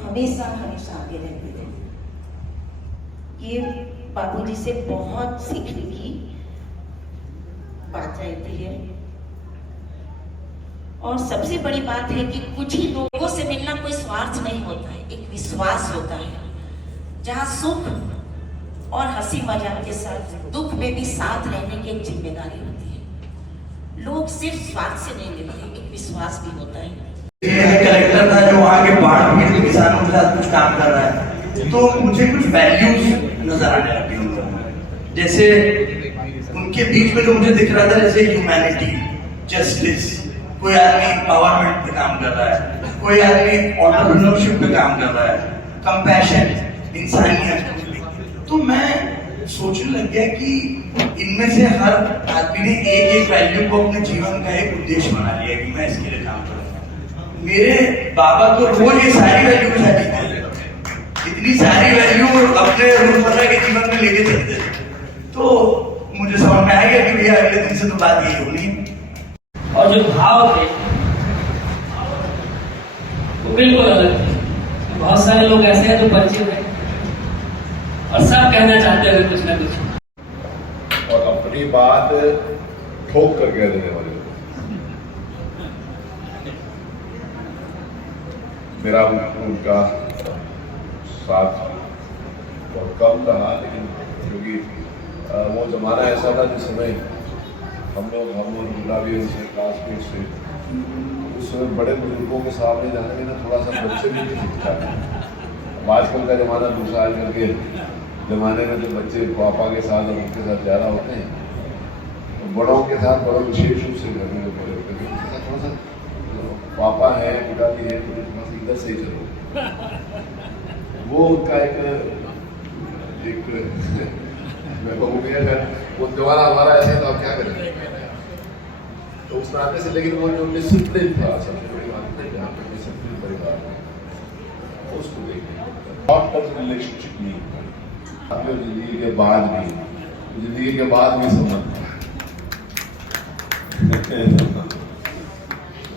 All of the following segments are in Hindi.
हमेशा हमेशा आगे रहते थे। ये बाबूजी से बहुत सीखने की बात रहती है। और सबसे बड़ी बात है कि कुछ ही लोगों से मिलना कोई स्वार्थ नहीं होता है, एक विश्वास होता है, जहां सुख और हंसी मजाक के साथ दुख में भी साथ रहने की एक जिम्मेदारी होती है। लोग सिर्फ स्वार्थ से नहीं मिलते, एक विश्वास भी होता है। कैरेक्टर था जो वहाँ के बाढ़ पीड़ित किसानों के साथ कुछ काम कर रहा है, तो मुझे कुछ वैल्यूज नजर आने लगी उन लोगों में। जैसे उनके बीच में जो मुझे दिख रहा था, जैसे ह्यूमैनिटी, जस्टिस, कोई आदमी पावरमेंट पे काम कर रहा है, कोई आदमी एंटरप्रेन्योरशिप पे काम कर रहा है, कंपैशन, इंसानियत। तो मैं सोचने लग गया कि इनमें से हर आदमी ने एक एक वैल्यू को अपने जीवन का एक उद्देश्य बना लिया कि मैं इसके लिए काम करूँ। मेरे बाबा तो रोज ये सारी वैल्यू के साथ जीते थे, इतनी सारी वैल्यू अपने रोजमर्रा के जीवन में लेके चलते थे। तो मुझे समझ में आ गया कि भैया अगले दिन से तो बात यही होनी। और जो भाव थे वो बिल्कुल अलग थे। बहुत सारे लोग ऐसे हैं जो परिचित हैं और सब कहना चाहते हैं कुछ ना कुछ, और अपनी बात ठोक कर कह देने वाले। मेरा उनका साथ बहुत कम रहा, लेकिन क्योंकि वो जमाना ऐसा था जिस समय हम भी उनसे क्लासमेट से उस समय बड़े बुजुर्गों के सामने जाने में ना थोड़ा सा बच्चे भी दिखता है। अब आजकल का जमाना दूसरा, आजकल के जमाने में जो बच्चे पापा के साथ और उनके साथ ज़्यादा होते हैं, तो बड़ों के साथ बड़ा विशेष रूप से घर में बड़े होते हैं, उनके साथ थोड़ा सा पापा है, पिताजी है, तो थोड़ा सा इधर से ही चलो। वो उनका एक मैं कहूँगी अगर वो जमाना हमारा ऐसे तो आप क्या करें, तो उस नाते से। लेकिन वो जो डिसिप्लिन था, सबसे बड़ी बात है जहाँ पे डिसिप्लिन परिवार में, उसको देखिए शॉर्ट टर्म रिलेशनशिप नहीं होता, आपकी जिंदगी के बाद भी संबंध।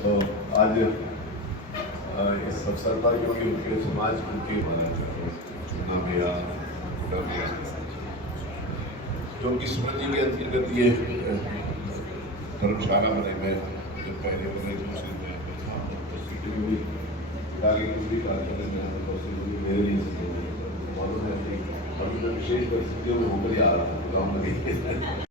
तो आज इस अवसर पर क्योंकि उनके समाज उनके चुना गया, जो उनकी स्मृति के अंतर्गत ये धर्मशाला बने में जब पहले बने दूसरे में हुई आगे पूरी मेरे लिए मालूम है अपनी विशेष परिस्थितियों में होकर ही आ रहा हूँ।